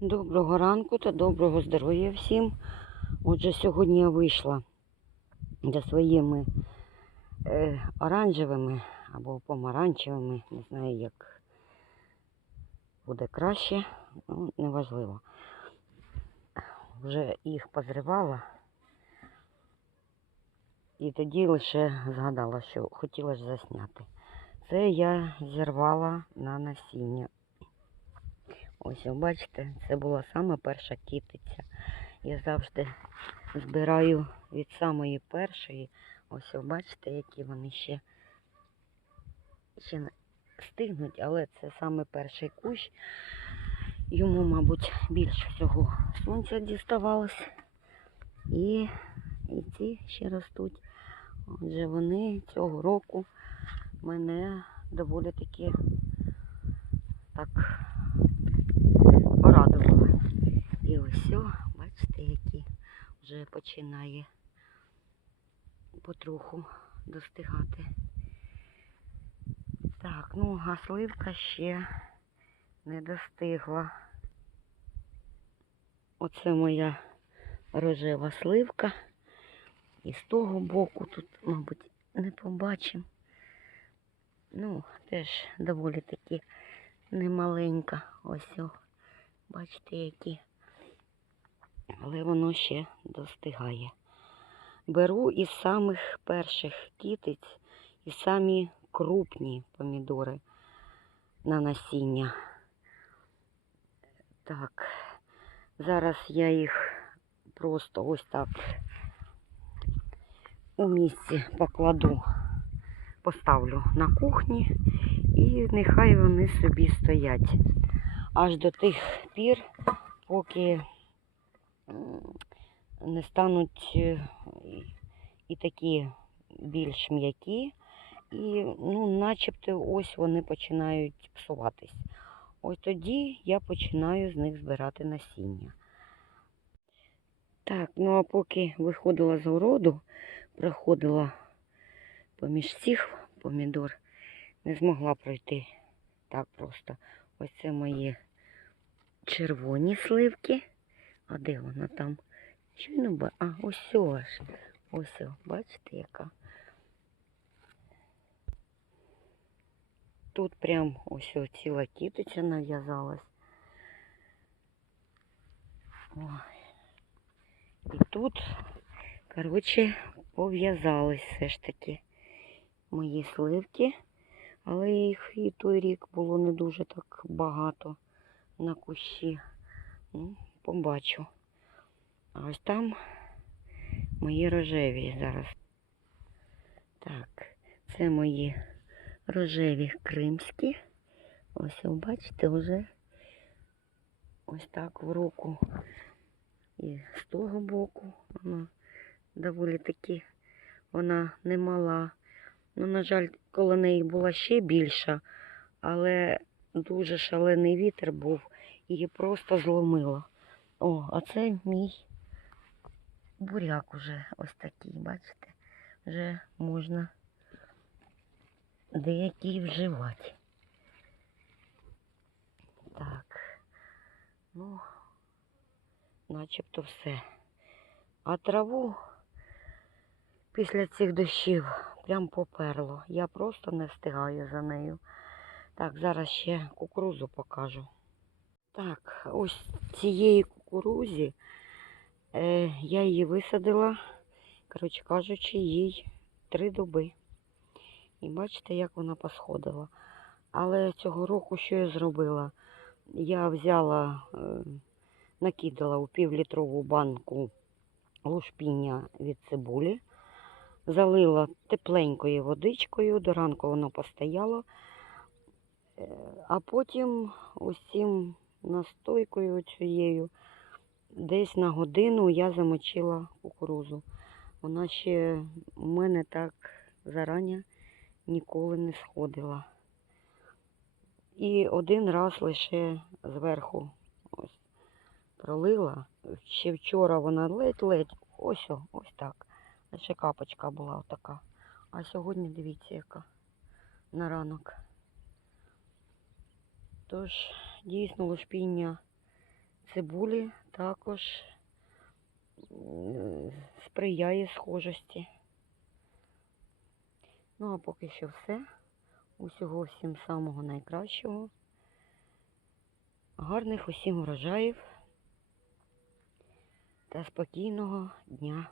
Доброго ранку та доброго здоров'я всім. Отже, сьогодні я вийшла за своїми е, оранжевими або помаранчевими, не знаю, як буде краще, ну, неважливо. Вже їх позривала. І тоді лише згадала, що хотіла ж засняти. Це я зірвала на насіння. Ось, ви бачите, це була саме перша кітиця. Я завжди збираю від самої першої. Ось, ви бачите, які вони ще, ще стигнуть, але це саме перший кущ. Йому, мабуть, більше всього сонця діставалось. І, і ці ще ростуть. Отже, вони цього року мене доволі таки так порадували. І ось, о, бачите, які вже починає потроху достигати. Так, ну а сливка ще не достигла. Оце моя рожева сливка. І з того боку тут, мабуть, не побачимо. Ну, теж доволі таки немаленька. Ось о. Бачите, які. Але воно ще достигає. Беру із самих перших кітиць і самі крупні помідори на насіння. Так, зараз я їх просто ось так у місці покладу, поставлю на кухні і нехай вони собі стоять аж до тих пір, поки не стануть е, і- такі більш м'які, і ну, начебто ось вони починають псуватись. Ось тоді я починаю з них збирати насіння. Так, ну а поки виходила з городу, проходила поміж цих помідор, не змогла пройти так просто. Ось це мої червоні сливки. А де вона там? Щойно ба. А, ось ось. Ось, бачите, яка. Тут прям ось ціла кітиця нав'язалась. І тут, коротше, пов'язались все ж таки мої сливки. Але їх і той рік було не дуже так багато на кущі. Ну, побачу. А ось там мої рожеві зараз. Так, це мої рожеві кримські. Ось, ви бачите, вже ось так в руку. І з того боку вона доволі таки вона немала. Ну, на жаль, коло неї була ще більша, але дуже шалений вітер був, її просто зломило. О, а мій буряк уже ось такий, бачите? Вже можна деякий вживати. Так, ну, начебто все. А траву після цих дощів прям поперло. Я просто не встигаю за нею. Так, зараз ще кукурузу покажу. Так, ось цієї кукурузі е, я її висадила, коротше кажучи, їй три доби. І бачите, як вона посходила. Але цього року що я зробила? Я взяла, е, накидала у півлітрову банку лушпіння від цибулі залила тепленькою водичкою, до ранку воно постояло, Е, а потім ось настойкою цією десь на годину я замочила кукурузу. Вона ще у мене так зарані ніколи не сходила. І один раз лише зверху ось пролила. Ще вчора вона ледь-ледь, ось, ось так. Ще капочка була така. А сьогодні дивіться, яка на ранок. Тож, дійсно, лушпіння цибулі також сприяє схожості. Ну, а поки що все. Усього всім самого найкращого. Гарних усім врожаїв та спокійного дня.